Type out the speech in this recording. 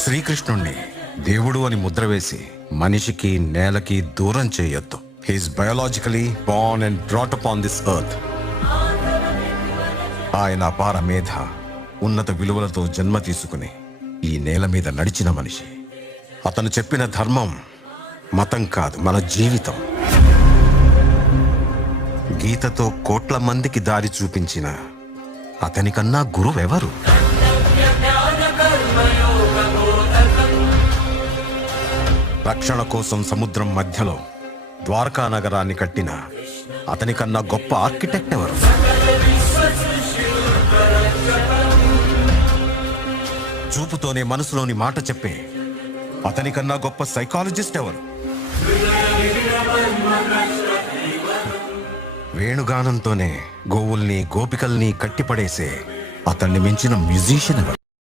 శ్రీకృష్ణుణ్ణి దేవుడు అని ముద్ర వేసి మనిషికి నేలకి దూరం చేయొద్దు. He is biologically born and brought up on this earth. ఆయన అపార మేధ, ఉన్నత విలువలతో జన్మ తీసుకుని ఈ నేల మీద నడిచిన మనిషి. అతను చెప్పిన ధర్మం మతం కాదు, మన జీవితం. గీతతో కోట్ల మందికి దారి చూపించిన అతనికన్నా గురువెవరు? రక్షణ కోసం సముద్రం మధ్యలో ద్వారకా నగరాన్ని కట్టిన అతనికన్నా గొప్ప ఆర్కిటెక్ట్ ఎవరు? చూపుతోనే మనసులోని మాట చెప్పే అతనికన్నా గొప్ప సైకాలజిస్ట్ ఎవరు? వేణుగానంతోనే గోవుల్ని గోపికల్ని కట్టిపడేసే అతన్ని మించిన మ్యూజిషియన్ ఎవరు?